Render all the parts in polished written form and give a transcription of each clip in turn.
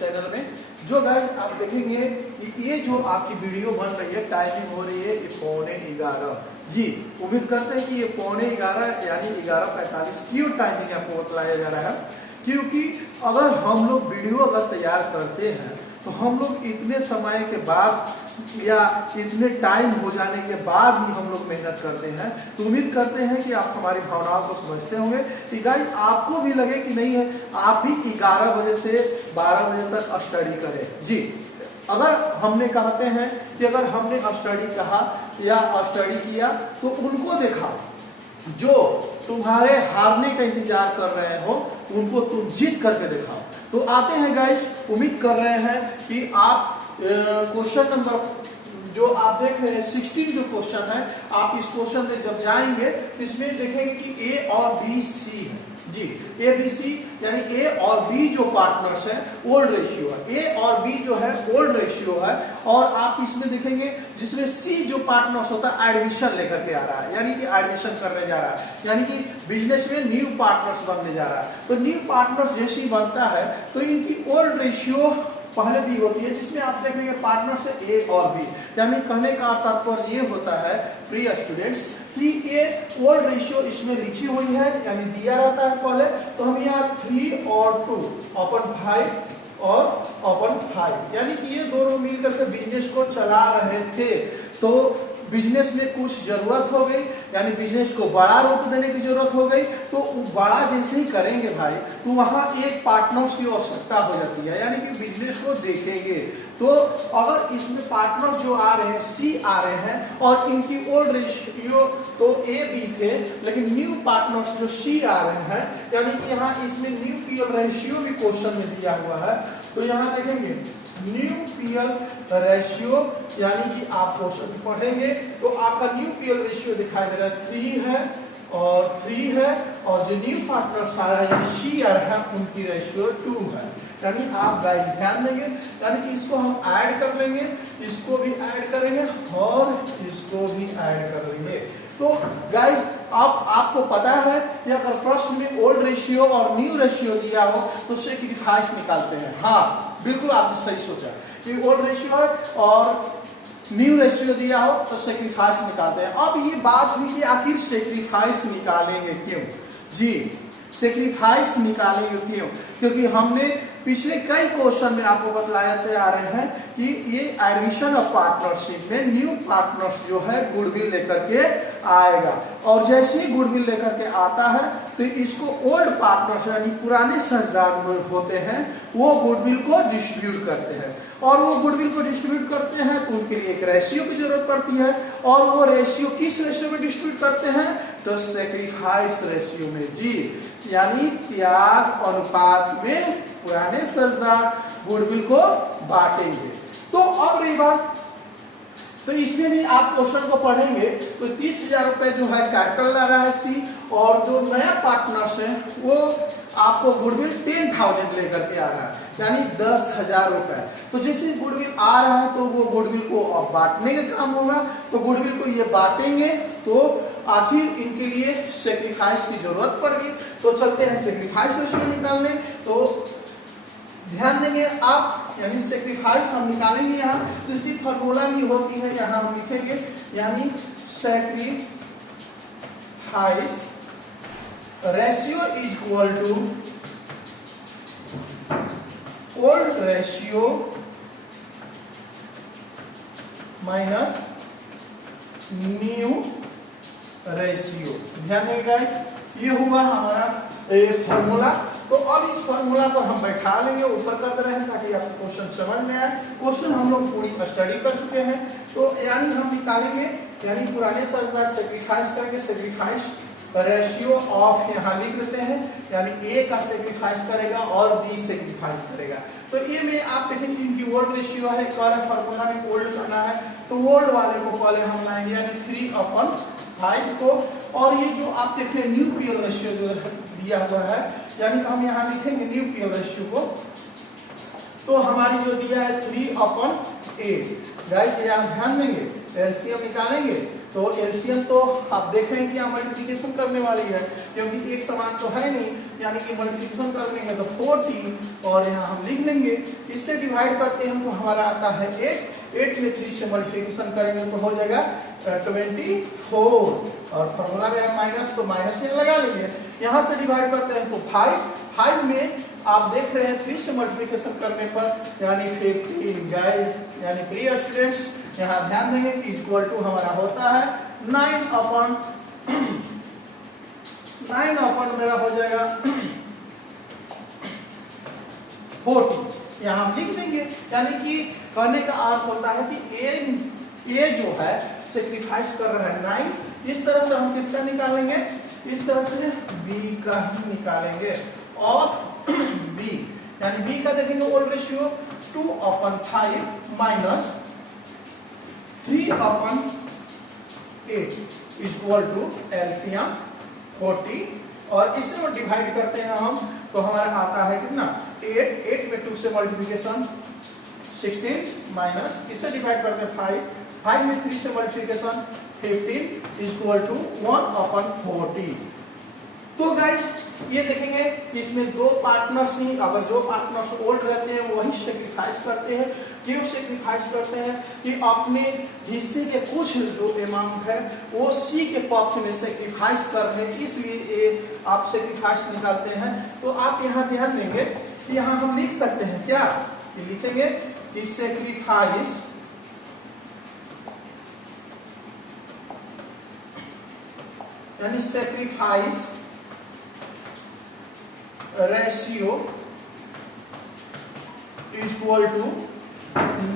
Channel में। जो guys आप देखेंगे कि ये जो आपकी वीडियो बन रही है, टाइमिंग हो रही है 11:15 जी। उम्मीद करते हैं कि ये 11:15 यानी 11:45 क्यों टाइमिंग आपको बतलाया जा रहा है, क्योंकि अगर हम लोग वीडियो अगर तैयार करते हैं तो हम लोग इतने समय के बाद या इतने टाइम हो जाने के बाद भी हम लोग मेहनत करते हैं। तो उम्मीद करते हैं कि आप हमारी भावनाओं को समझते होंगे कि गाइस आपको भी लगे कि नहीं है आप भी 11 बजे से 12 बजे तक स्टडी करें जी। अगर हमने कहते हैं कि अगर हमने स्टडी कहा या स्टडी किया तो उनको देखा जो तुम्हारे हारने का इंतजार कर रहे हो, उनको तुम जीत करके दिखाओ। तो आते हैं गाइस, उम्मीद कर रहे हैं कि आप क्वेश्चन नंबर जो आप देख रहे हैं 16 जो क्वेश्चन है, आप इस क्वेश्चन में जब जाएंगे इसमें देखेंगे कि ए और बी सी है जी। ए बी सी यानी ए और बी जो पार्टनर्स है ओल्ड रेशियो है, ए और बी जो है ओल्ड रेशियो है। और आप इसमें देखेंगे जिसमें सी जो पार्टनर्स होता है एडमिशन लेकर के आ रहा है, यानी कि एडमिशन करने जा रहा है, यानी कि बिजनेस में न्यू पार्टनर्स बनने जा रहा है। तो न्यू पार्टनर्स जैसे ही बनता है तो इनकी ओल्ड रेशियो पहले दी होती है, जिसमें आप देखेंगे पार्टनर्स है ए और बी। यानी कहने का तात्पर्य ये होता है प्रिय स्टूडेंट्स कि ये ओल्ड रेशियो इसमें लिखी हुई है, यानी दिया रहता है पहले। तो हम यहाँ 3 और 2 अपन 5 और अपन 5 यानी कि ये दोनों मिलकर के बिजनेस को चला रहे थे। तो बिजनेस में कुछ जरूरत हो गई, यानी बिजनेस को बड़ा रूप देने की जरूरत हो गई। तो बड़ा जैसे ही करेंगे भाई तो वहां एक पार्टनर्स की आवश्यकता हो जाती है, यानी कि बिजनेस को देखेंगे। तो अगर इसमें पार्टनर्स जो आ रहे हैं सी आ रहे हैं और इनकी ओल्ड रेशियो तो ए बी थे, लेकिन न्यू पार्टनर्स जो सी आ रहे हैं, यानी कि यहाँ इसमें न्यू पीएल रेशियो भी क्वेश्चन में दिया हुआ है। तो यहाँ देखेंगे न्यू पीएल रेशियो, यानी कि आप क्वेश्चन पढ़ेंगे तो आपका न्यू पीएल रेशियो दिखाई दे रहा है 3 है और 3 है, और जो न्यू पार्टनर्स आ रहा है यानी सी आ रहा है उनकी रेशियो 2 है। यानी आप गाइस ध्यान देंगे, यानी कि इसको हम ऐड कर लेंगे, इसको भी ऐड करेंगे और इसको भी ऐड कर लेंगे। तो गाइस अब आपको पता है कि अगर प्रश्न में ओल्ड रेशियो और न्यू रेशियो दिया हो तो सेक्रीफाइस निकालते हैं। हाँ बिल्कुल आपने सही सोचा कि ओल्ड रेशियो है और न्यू रेशियो दिया हो तो सेक्रीफाइस निकालते हैं। अब ये बात हुई कि आखिर सेक्रीफाइस निकालेंगे क्यों जी। सेक्रीफाइस निकालेंगे क्यों, क्योंकि हमने पिछले कई क्वेश्चन में आपको बतलाते आ रहे हैं कि ये एडमिशन ऑफ पार्टनरशिप में न्यू पार्टनर्स जो है गुडविल लेकर के आएगा, और जैसे ही गुडविल लेकर के आता है तो इसको ओल्ड पार्टनर्स यानी पुराने साझेदार होते हैं वो गुडविल को डिस्ट्रीब्यूट करते हैं, और वो गुडविल को डिस्ट्रीब्यूट करते हैं तो उनके लिए एक रेशियो की जरूरत पड़ती है। और वो रेशियो किस रेशियो में डिस्ट्रीब्यूट करते हैं, तो सेक्रीफाइस रेशियो में जी, यानी त्याग अनुपात में पुराने साझेदार गुडविल को बांटेंगे। तो अब रही बात, तो इसमें भी आप क्वेश्चन को पढ़ेंगे तो 30,000 रुपए जो है कैपिटल ला रहा है सी, और जो नया पार्टनर्स है वो आपको गुडविल 10,000 लेकर के आ रहा है, यानी 10,000 रुपए। तो जैसे गुडविल आ रहा है तो वो गुडविल को अब बांटने का काम होगा, तो गुडविल को ये बांटेंगे तो आखिर इनके लिए सेक्रीफाइस की जरूरत पड़ गई। तो चलते हैं सेक्रीफाइस रेशियो निकालने। तो ध्यान देंगे आप, यानी सेक्रीफाइस हम निकालेंगे यहाँ, तो इसकी फॉर्मूला भी होती है, यहाँ हम लिखेंगे, यानी sacrifice ratio is equal to old ratio minus new ratio. ध्यान देंगे गाइस, ये हुआ हमारा फॉर्मूला। तो अब इस फॉर्मूला पर हम बैठा लेंगे, ऊपर कर रहे हैं ताकि आपको क्वेश्चन समझ में आए। क्वेश्चन हम लोग पूरी स्टडी कर चुके हैं, तो यानी हम निकालेंगे, यानी पुराने साझेदार सेक्रीफाइस करेंगे, सेक्रीफाइस रेशियो ऑफ यहाँ लिख देते हैं, यानी ए का सेक्रीफाइस करेगा और बी सेक्रीफाइस करेगा। तो ए में आप देखेंगे इनकी ओल्ड रेशियो है, कर फॉर्मूला में ओल्ड करना है, तो ओल्ड वाले को पहले हम लाएंगे, यानी 3/5 को, और ये जो आप देख रहे हैं न्यू पीएल रेशियो जो दिया हुआ है, यानी हम यहाँ लिखेंगे न्यू पीएल रेशियो को, तो हमारी जो दिया है 3/8। गाइस यहाँ ध्यान देंगे, एलसीएम निकालेंगे तो एलसीएम तो आप देख रहे हैं कि यहाँ मल्टीप्लिकेशन करने वाली है, क्योंकि एक समान तो है नहीं, यानी कि मल्टीप्लिकेशन कर लेंगे तो 40 और यहाँ हम लिख लेंगे, इससे डिवाइड करते हैं तो हमारा आता है 8 में 3 से मल्टीप्लिकेशन करेंगे तो हो जाएगा 24 और फॉर्मूला में है माइनस, तो माइनस यहाँ लगा लेंगे। यहाँ से डिवाइड करते हैं तो 5 में आप देख रहे हैं 3 से मल्टीप्लिकेशन करने पर यानी 15 गाइस, यानी प्रिय स्टूडेंट्स यहाँ ध्यान देंगे कि इक्वल टू हमारा होता है 9 अपॉन मेरा हो जाएगा 40, यहाँ हम लिख देंगे। यानी कि कहने का अर्थ होता है कि ए जो है सेक्रीफाइस कर रहा है 9, इस तरह से हम किसका निकालेंगे, इस तरह से बी का ही निकालेंगे। और बी यानी बी का देखेंगे old ratio 2/5 minus 3/8 equal to LCM 40, और इसे डिवाइड करते हैं हम तो हमारा आता है कितना 8 में 2 से मल्टीप्लिकेशन 16 माइनस इसे डिवाइड करते हैं 5 में 3 से मल्टीप्लिकेशन 15 इक्वल टू 1/40। तो गाइस ये देखेंगे इसमें दो पार्टनर्स ही, अगर जो पार्टनर्स ओल्ड रहते हैं वही सेक्रीफाइस करते हैं। क्यों सेक्रीफाइस करते हैं कि अपने हिस्से के कुछ जो अमाउंट है वो सी के पक्ष में सेक्रीफाइस कर रहे हैं, इसलिए आप सेक्रीफाइस निकालते हैं। तो आप यहाँ ध्यान देंगे कि यहाँ हम लिख सकते हैं क्या, कि लिखेंगे कि सेक्रीफाइस यानी सेक्रीफाइस रेशियो इक्वल टू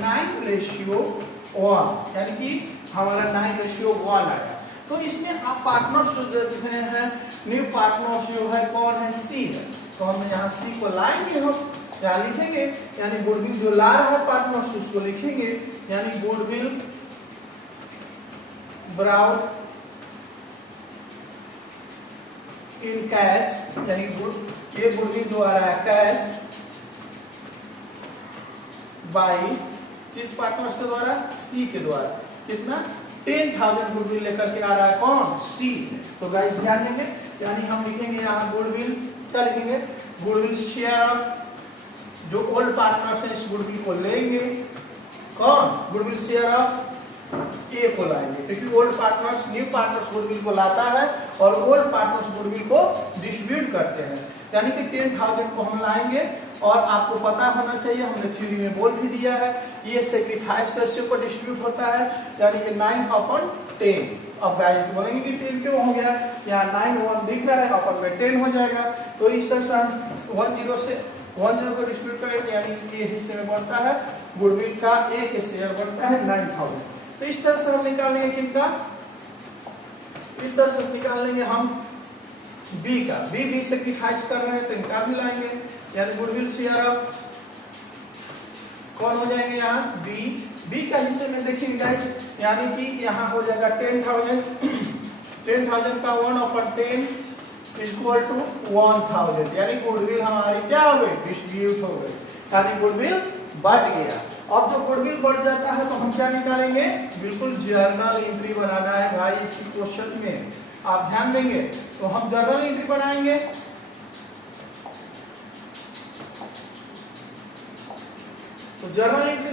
9:1, यानी कि हमारा 9:1 आया। तो इसमें आप पार्टनर्स जो देख रहे हैं, न्यू पार्टनर्स जो है कौन है, सी है, तो हम यहाँ सी को लाएंगे, हम क्या लिखेंगे, यानी गुडविल जो ला रहा है पार्टनर्स उसको लिखेंगे, यानी गुडविल ब्राउट इन कैश, यानी ये गुडविल जो आ रहा है कैश बाई किस पार्टनर्स के द्वारा, सी के द्वारा, कितना 10,000 गुडविल लेकर के आ रहा है कौन, सी। तो गाइस ध्यान देंगे, यानी हम लिखेंगे यहाँ गुडविल, क्या लिखेंगे, गुडविल शेयर, जो ओल्ड पार्टनर्स है इस गुडविल को लेंगे, कौन, गुडविल शेयर ऑफ ए को लाएंगे, क्योंकि old partners new partners goodwill को लाता है और ओल्ड पार्टनर्स गुडविल को डिस्ट्रीब्यूट करते हैं, यानी कि 10,000 को हम लाएंगे। और आपको पता होना चाहिए, हमने थ्योरी में बोल भी दिया है, ये सेक्रीफाइस रेशियो पर डिस्ट्रीब्यूट होता है, यानी कि 9/10। अब गाइस बोलेंगे कि 10 क्यों हो गया, यहाँ 9 दिख रहा है, अपन में 10 हो जाएगा। तो इस तरह से हम 10 से 10 को डिस्ट्रीब्यूट करेंगे, यानी कि ये हिस्से में बनता है गुडविल का एक शेयर बनता है 9,000। तो इस तरह से हम निकालेंगे किनका, इस तरह से निकाल लेंगे हम बी का, बी सेक्रीफाइस कर रहे हैं तो इनका भी लाएंगे, यानी गुडविल शेयर ऑफ कौन हो जाएंगे यहाँ बी का हिस्से में देखिए गाइस, यानी कि यहाँ हो जाएगा 10,000 का 1/10 इक्वल टू 1,000, यानी गुडविल हमारी क्या हो गई, डिस्ट्रीब्यूट हो गई, यानी गुडविल बढ़ गया। अब जब गुडविल बढ़ जाता है तो हम क्या निकालेंगे, बिल्कुल जर्नल एंट्री बनाना है भाई इसी क्वेश्चन में, आप ध्यान देंगे। तो हम जर्नल एंट्री बनाएंगे, तो जर्नल एंट्री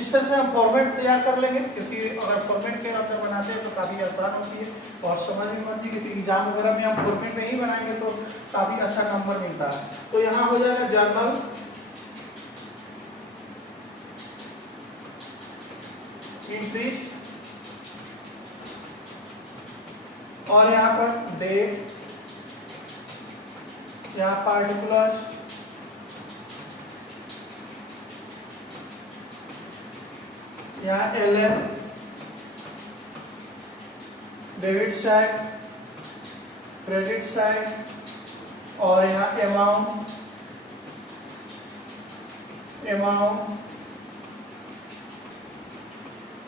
इस तरह से हम फॉर्मेट तैयार कर लेंगे, क्योंकि अगर फॉर्मेट के अंदर बनाते हैं तो काफी आसान होती है और समझ में आती है, क्योंकि एग्जाम वगैरह में हम फॉर्मेट में ही बनाएंगे तो काफी अच्छा नंबर मिलता है। तो यहाँ हो जाएगा जर्नल एंट्रीज, और यहाँ पर डेट, यहाँ पार्टिकुलर्स, यहाँ LM debit side, credit side, और यहाँ अमाउंट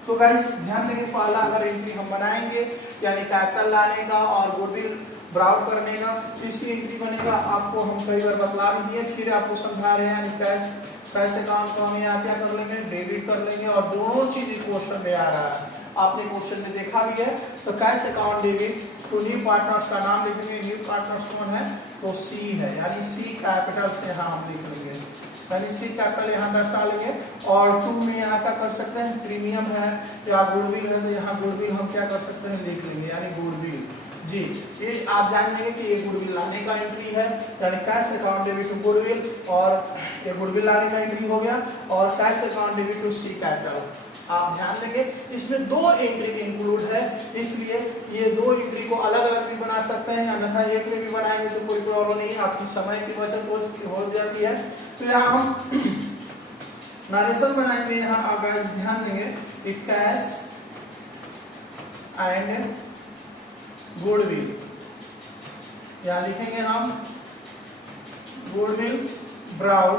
तो गाइस ध्यान देंगे, पहला अगर एंट्री हम बनाएंगे यानी कैपिटल लाने का और गुडविल ब्राउट करने का, इसकी एंट्री बनेगा। आपको हम कई बार बतला भी दिए, फिर आपको समझा रहे हैं। यानी कैश अकाउंट को हम यहाँ क्या कर लेंगे, डेबिट कर लेंगे, और दोनों चीज क्वेश्चन में आ रहा है, आपने क्वेश्चन में देखा भी है। तो कैश अकाउंट डेबिट तो न्यू पार्टनर्स का नाम लिखेंगे, न्यू पार्टनर्स कौन है, तो सी है, यानी सी कैपिटल से यहाँ हम लिख लेंगे, यानी सी कैपिटल यहाँ दर्शा लेंगे। और टू में यहाँ क्या कर सकते हैं, प्रीमियम है या गुडविल है, तो यहाँ गुडविल हम क्या कर सकते हैं, लिख लेंगे, यानी गुडविल जी। ये आप जान लेंगे कि ये गुडविल लाने का एंट्री है, यानी cash account debit to goodwill, और ये गुडविल लाने का एंट्री हो गया, और cash account debit to C capital. आप ध्यान देंगे इसमें दो एंट्री इंक्लूड है, इसलिए ये दो एंट्री को अलग अलग भी बना सकते हैं, अन्यथा एक में भी बनाएंगे तो कोई प्रॉब्लम नहीं, आपकी समय की बचत हो जाती है। तो यहाँ हम नरेशन बनाएंगे, यहाँ आप गाइस ध्यान देंगे, कैश एंड गुडविल, यहाँ लिखेंगे हम गुडविल ब्राउट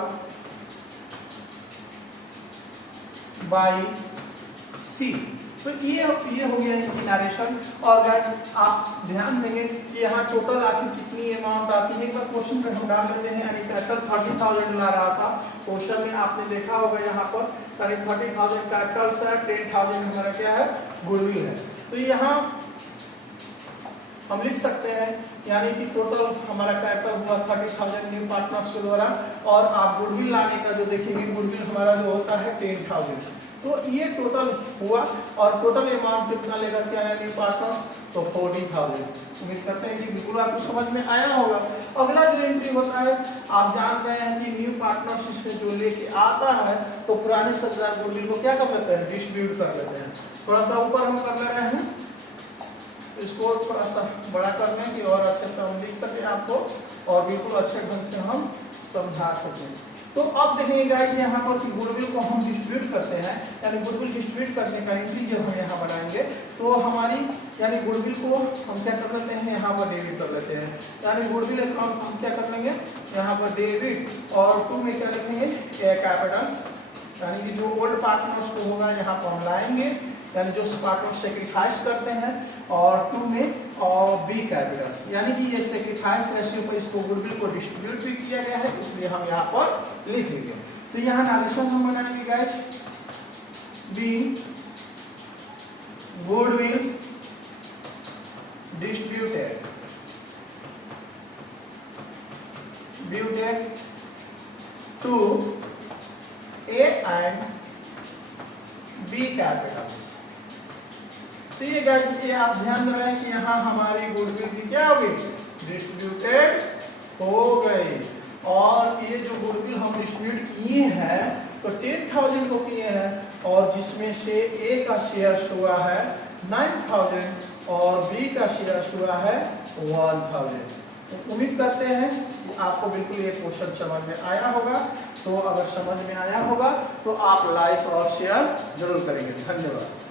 बाई सी। तो ये हो गया इनकी नरेशन। और गाइस आप ध्यान देंगे कि यहाँ टोटल आखिर कितनी अमाउंट आती है, एक बार क्वेश्चन में हम डाल लेते हैं। यानी कैपिटल 30,000 ला रहा था क्वेश्चन में, आपने देखा होगा यहाँ पर करीब 30,000 कैपिटल है, 10,000 हमारा क्या है, गुडविल है। तो यहाँ हम लिख सकते हैं, यानी कि टोटल हमारा कैपिटल हुआ 30,000 न्यू पार्टनर्स के द्वारा, और आप गुडविल लाने का जो देखेंगे, गुडविल हमारा जो होता है 10,000। तो ये टोटल हुआ, और टोटल अमाउंट कितना लेकर के आया न्यू पार्टनर, तो 40,000। उम्मीद करते हैं कि बिल्कुल आपको समझ में आया होगा। अगला जो एंट्री होता है, आप जान रहे हैं कि न्यू पार्टनर्स इसमें जो लेके आता है, तो पुराने साझेदार गुडविल को क्या कर लेते हैं, डिस्ट्रीब्यूट कर लेते हैं। थोड़ा सा ऊपर हम कर ले रहे हैं, इसको थोड़ा सा बड़ा कर लें कि और अच्छे से हम लिख सकें आपको, और बिल्कुल अच्छे ढंग से हम समझा सकें। तो अब देखेंगे गाइस यहाँ पर कि गुडविल को हम डिस्ट्रीब्यूट करते हैं, यानी गुडविल डिस्ट्रीब्यूट करने का एंट्री जब हम यहाँ बनाएंगे, तो हमारी यानी गुडविल को हम क्या कर लेते हैं, यहाँ पर डेबिट कर लेते हैं, यानी गुडविल अकाउंट हम क्या कर लेंगे, यहाँ पर डेबिट, और टू में क्या लिखेंगे, ए कैपिटल्स, यानी कि जो ओल्ड पार्टनर्स को होगा यहाँ पर हम लाएंगे, यानी जो पार्टनर सेक्रीफाइस करते हैं, और टू में और बी कैपिटल्स, यानी कि ये सेक्रीफाइस रेशियो पर इसको गुडविल को डिस्ट्रीब्यूट भी किया गया है, इसलिए हम यहाँ पर लिख लेंगे। तो यहाँ नरेशन हम बनाएंगे guys, B goodwill distributed to A and B capitals. तो ये गाइस, ये आप ध्यान रहे कि यहाँ हमारी गुडविल की क्या हो गई, डिस्ट्रीब्यूटेड हो गई। और ये जो गुडविल हम डिस्ट्रीब्यूट किए हैं, तो 10,000 को किए हैं, और जिसमें से ए का शेयर हुआ है 9,000 और बी का शेयर हुआ है 1,000। तो उम्मीद करते हैं कि आपको बिल्कुल ये क्वेश्चन समझ में आया होगा। तो अगर समझ में आया होगा तो आप लाइक और शेयर जरूर करेंगे। धन्यवाद।